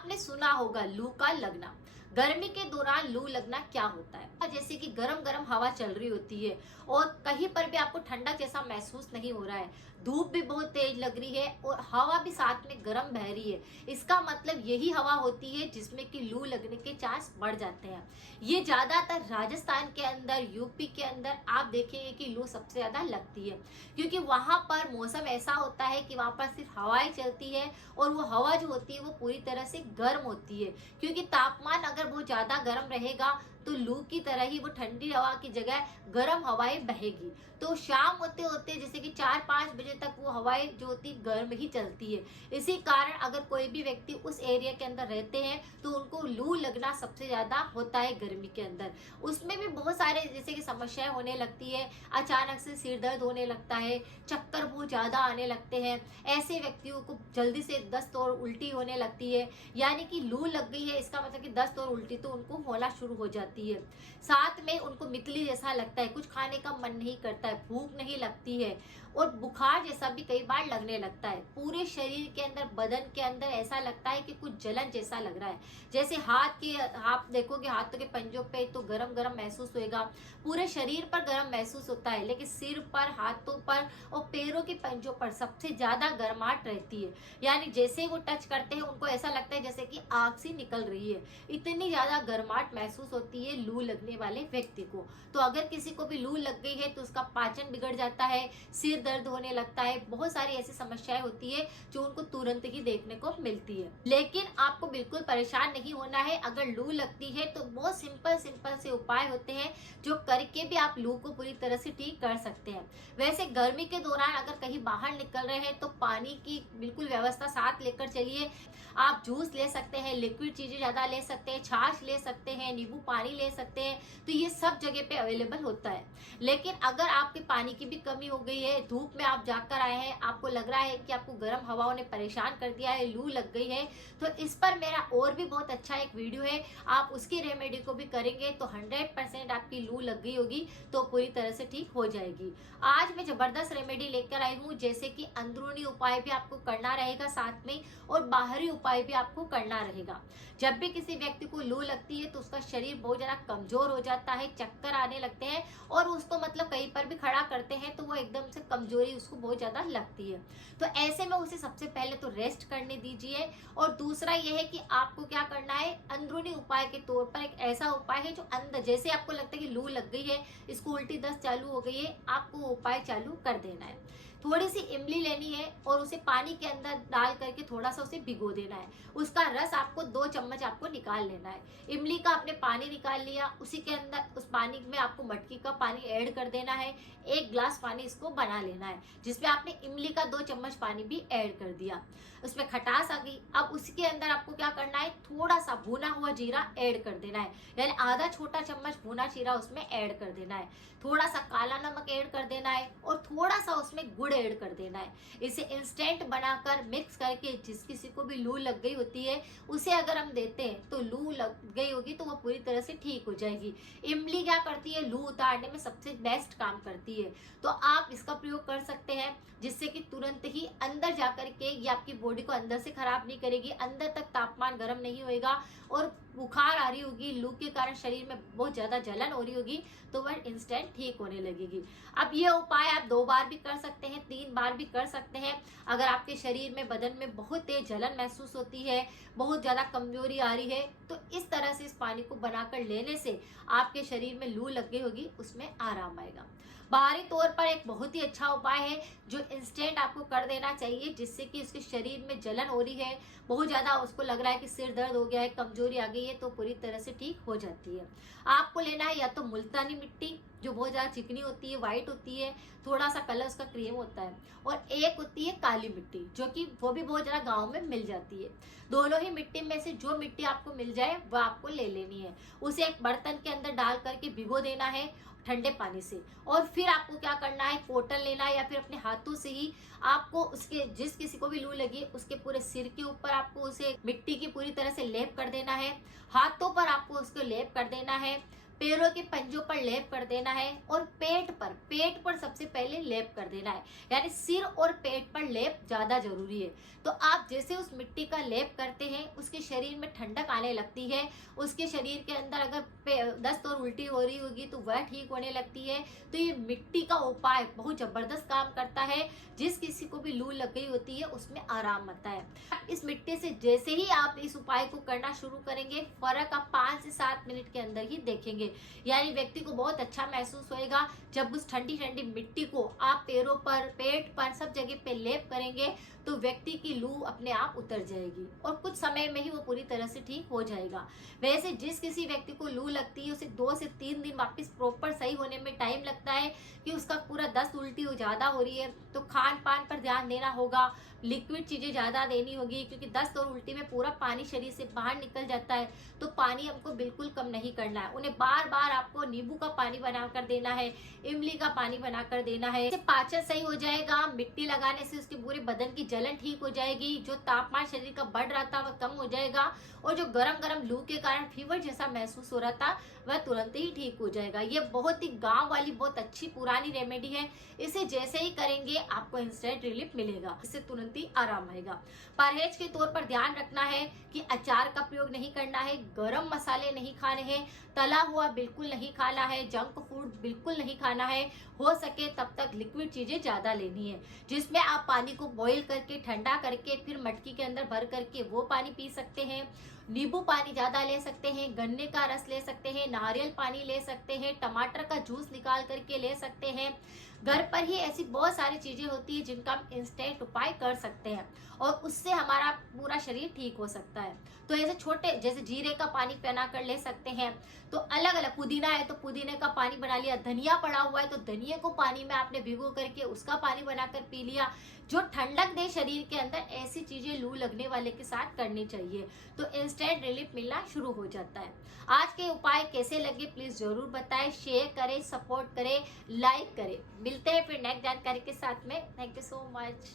आपने सुना होगा लू का लगना। गर्मी के दौरान लू लगना क्या होता है? जैसे कि गरम गरम हवा चल रही होती है और कहीं पर भी आपको ठंडक जैसा महसूस नहीं हो रहा है, धूप भी बहुत तेज लग रही है और हवा भी साथ में गर्म बह रही है। इसका मतलब यही हवा होती है जिसमें कि लू लगने के चांस बढ़ जाते हैं। ये ज्यादातर राजस्थान के अंदर, यूपी के अंदर आप देखेंगे कि लू सबसे ज्यादा लगती है, क्योंकि वहां पर मौसम ऐसा होता है कि वहां पर सिर्फ हवाएं चलती है और वो हवा जो होती है वो पूरी तरह से गर्म होती है। क्योंकि तापमान अगर बहुत ज्यादा गर्म रहेगा तो लू की तरह ही वो ठंडी हवा की जगह गर्म हवाएं बहेगी। तो शाम होते होते जैसे कि 4-5 बजे तक वो हवाएं जो होती गर्म ही चलती है। इसी कारण अगर कोई भी व्यक्ति उस एरिया के अंदर रहते हैं तो उनको लू लगना सबसे ज्यादा होता है गर्मी के अंदर। उसमें भी बहुत सारे जैसे कि समस्याएं होने लगती है, अचानक से सिर दर्द होने लगता है, चक्कर बहुत ज्यादा आने लगते हैं। ऐसे व्यक्तियों को जल्दी से दस्त और उल्टी होने लगती है। यानी कि लू लग गई है इसका मतलब कि दस्त और उल्टी तो उनको होना शुरू हो जाती है। साथ में उनको मितली जैसा लगता है, कुछ खाने का मन नहीं करता है, भूख नहीं लगती है और बुखार जैसा भी कई बार लगने लगता है। पूरे शरीर के अंदर, बदन के अंदर ऐसा लगता है कि कुछ जलन जैसा लग रहा है। जैसे आप देखोगे हाथों के पंजों पे तो गरम गरम महसूस होएगा, पूरे शरीर पर गरम महसूस होता है, लेकिन सिर पर, हाथों पर और पैरों के पंजों पर सबसे ज्यादा गर्माहट रहती है। यानी जैसे वो टच करते हैं उनको ऐसा लगता है जैसे कि आग सी निकल रही है। इतनी ज्यादा गर्माहट महसूस होती है लू लगने वाले व्यक्ति को। तो अगर किसी को भी लू लग गई है तो उसका पाचन बिगड़ जाता है, सिर दर्द होने लगता है, बहुत सारी ऐसी समस्याएं होती है जो उनको तुरंत ही देखने को मिलती है। लेकिन आपको बिल्कुल परेशान नहीं होना है। अगर लू लगती है तो बहुत सिंपल से उपाय होते हैं जो करके भी आप लू को पूरी तरह से ठीक कर सकते हैं। वैसे गर्मी के दौरान अगर कहीं बाहर निकल रहे हैं तो पानी की बिल्कुल व्यवस्था साथ लेकर चलिए। आप जूस ले सकते हैं, लिक्विड चीजें ज्यादा ले सकते हैं, छाछ ले सकते हैं, नींबू पानी ले सकते हैं, तो ये सब जगह पे अवेलेबल होता है। लेकिन अगर आपके पानी की भी कमी हो गई है, धूप में आप जाकर आए हैं, आपको लग रहा है कि आपको गर्म हवाओं ने परेशान कर दिया है, लू लग गई है, तो इस पर मेरा और भी बहुत अच्छा एक वीडियो है। आप उसकी रेमेडी को भी करेंगे तो 100% आपकी लू लग गई होगी तो पूरी तरह से ठीक हो जाएगी। आज मैं जबरदस्त रेमेडी लेकर आई हूँ, जैसे कि अंदरूनी उपाय भी आपको करना रहेगा साथ में और बाहरी उपाय भी आपको करना रहेगा। जब भी किसी व्यक्ति को लू लगती है तो उसका शरीर बहुत ज्यादा कमजोर हो जाता है, चक्कर आने लगते हैं और उसको मतलब कहीं पर भी खड़ा करते हैं तो वो एकदम से कमजोरी उसको बहुत ज्यादा लगती है। तो ऐसे में उसे सबसे पहले तो रेस्ट करने दीजिए। और दूसरा यह है कि आपको क्या करना है, अंदरूनी उपाय के तौर पर एक ऐसा उपाय है जो अंदर, जैसे आपको लगता है कि लू लग गई है, इसको उल्टी दस्त चालू हो गई है, आपको उपाय चालू कर देना है। थोड़ी सी इमली लेनी है और उसे पानी के अंदर डाल करके थोड़ा सा उसे भिगो देना है। उसका रस आपको 2 चम्मच आपको निकाल लेना है। इमली का आपने पानी निकाल लिया, उसी के अंदर उस पानी में आपको मटकी का पानी ऐड कर देना है। 1 ग्लास पानी इसको बना लेना है, जिसमें आपने इमली का 2 चम्मच पानी भी ऐड कर दिया। उसमें खटास आ गई। अब उसके अंदर आपको क्या करना है, थोड़ा सा भुना हुआ जीरा ऐड कर देना है, यानी आधा छोटा चम्मच भुना जीरा उसमें ऐड कर देना है। थोड़ा सा काला नमक ऐड कर देना है और थोड़ा सा उसमें गुड़ ऐड कर देना है। इसे इंस्टेंट बनाकर मिक्स करके जिस किसी को भी लू लग गई होती है उसे अगर हम देते हैं तो लू लग गई होगी तो वो पूरी तरह से ठीक हो जाएगी। इमली क्या करती है, लू उतारने में सबसे बेस्ट काम करती है। तो आप इसका प्रयोग कर सकते हैं, जिससे कि तुरंत ही अंदर जाकर के ये आपकी बॉडी को अंदर से खराब नहीं करेगी, अंदर तक तापमान गर्म नहीं होएगा और बुखार आ रही होगी, लू के कारण शरीर में बहुत ज्यादा जलन हो रही होगी तो वह इंस्टेंट ठीक होने लगेगी। अब ये उपाय आप 2 बार भी कर सकते हैं, 3 बार भी कर सकते हैं। अगर आपके शरीर में, बदन में बहुत तेज जलन महसूस होती है, बहुत ज्यादा कमजोरी आ रही है, तो इस तरह से इस पानी को बनाकर लेने से आपके शरीर में लू लग गई होगी उसमें आराम आएगा। बाहरी तौर पर एक बहुत ही अच्छा उपाय है जो इंस्टेंट आपको कर देना चाहिए, जिससे कि उसके शरीर में जलन हो रही है, बहुत ज्यादा उसको लग रहा है कि सिर दर्द हो गया है, कमजोरी आ गई है, तो पूरी तरह से ठीक हो जाती है। आपको लेना है या तो मुल्तानी मिट्टी जो बहुत ज्यादा चिकनी होती है, व्हाइट होती है, थोड़ा सा कलर उसका क्रीम होता है, और एक होती है काली मिट्टी जो कि वो भी बहुत ज्यादा गाँव में मिल जाती है। दोनों ही मिट्टी में से जो मिट्टी आपको मिल जाए वो आपको ले लेनी है। उसे एक बर्तन के अंदर डाल करके भिगो देना है ठंडे पानी से, और फिर आपको क्या करना है, कॉटन लेना है या फिर अपने हाथों से ही आपको उसके, जिस किसी को भी लू लगी उसके पूरे सिर के ऊपर आपको उसे मिट्टी की पूरी तरह से लेप कर देना है। हाथों पर आपको उसको लेप कर देना है। पैरों के पंजों पर लेप कर देना है और पेट पर सबसे पहले लेप कर देना है। यानी सिर और पेट पर लेप ज्यादा जरूरी है। तो आप जैसे उस मिट्टी का लेप करते हैं उसके शरीर में ठंडक आने लगती है, उसके शरीर के अंदर अगर दस्त और उल्टी हो रही होगी तो वह ठीक होने लगती है। तो ये मिट्टी का उपाय बहुत जबरदस्त काम करता है। जिस किसी को भी लू लग गई होती है उसमें आराम आता है। इस मिट्टी से जैसे ही आप इस उपाय को करना शुरू करेंगे, फर्क आप 5 से 7 मिनट के अंदर ही देखेंगे। यानी व्यक्ति को बहुत अच्छा महसूस होएगा। जब उस ठंडी ठंडी मिट्टी को आप पैरों पर, पेट पर, सब जगह पे लेप करेंगे तो व्यक्ति की लू अपने आप उतर जाएगी और कुछ समय में ही वो पूरी तरह से ठीक हो जाएगा। वैसे जिस किसी व्यक्ति को लू लगती है उसे 2 से 3 दिन वापस प्रॉपर सही होने में टाइम लगता है कि उसका पूरा दस्त उल्टी ज्यादा हो रही है तो खान पान पर ध्यान देना होगा, लिक्विड चीजें ज्यादा देनी होगी, क्योंकि दस्त और उल्टी में पूरा पानी शरीर से बाहर निकल जाता है। तो पानी हमको बिल्कुल कम नहीं करना है। उन्हें बार बार आपको नींबू का पानी बनाकर देना है, इमली का पानी बनाकर देना है। इससे पाचन सही हो जाएगा। मिट्टी लगाने से उसके पूरे बदन की जलन ठीक हो जाएगी। जो तापमान शरीर का बढ़ रहा था वह कम हो जाएगा और जो गरम गरम लू के कारण फीवर जैसा महसूस हो रहा था वह तुरंत ही ठीक हो जाएगा। ये बहुत ही गांव वाली बहुत अच्छी पुरानी रेमेडी है। इसे जैसे ही करेंगे आपको इंस्टेंट रिलीफ मिलेगा, इससे तुरंत ही आराम आएगा। परहेज के तौर पर ध्यान रखना है कि अचार का प्रयोग नहीं करना है, गरम मसाले नहीं खाने हैं, तला हुआ बिल्कुल नहीं खाना है, जंक फूड बिल्कुल नहीं खाना है। हो सके तब तक लिक्विड चीजें ज्यादा लेनी है, जिसमें आप पानी को बॉईल करके ठंडा करके फिर मटकी के अंदर भर करके वो पानी पी सकते हैं। नींबू पानी ज्यादा ले सकते हैं, गन्ने का रस ले सकते हैं, नारियल पानी ले सकते हैं, टमाटर का जूस निकाल करके ले सकते हैं। घर पर ही ऐसी बहुत सारी चीजें होती है जिनका हम इंस्टेंट उपाय कर सकते हैं और उससे हमारा पूरा शरीर ठीक हो सकता है। तो ऐसे छोटे जैसे जीरे का पानी बना कर ले सकते हैं। तो अलग अलग, पुदीना है तो पुदीने का पानी बना लिया, धनिया पड़ा हुआ है तो धनिया को पानी में आपने भिगो करके उसका पानी बनाकर पी लिया। जो ठंडक दे शरीर के अंदर, ऐसी चीजें लू लगने वाले के साथ करनी चाहिए तो इंस्टेंट रिलीफ मिलना शुरू हो जाता है। आज के उपाय कैसे लगे प्लीज जरूर बताएं, शेयर करें, सपोर्ट करें, लाइक करें। मिलते हैं फिर नेक्स्ट जानकारी के साथ में। Thank you so much.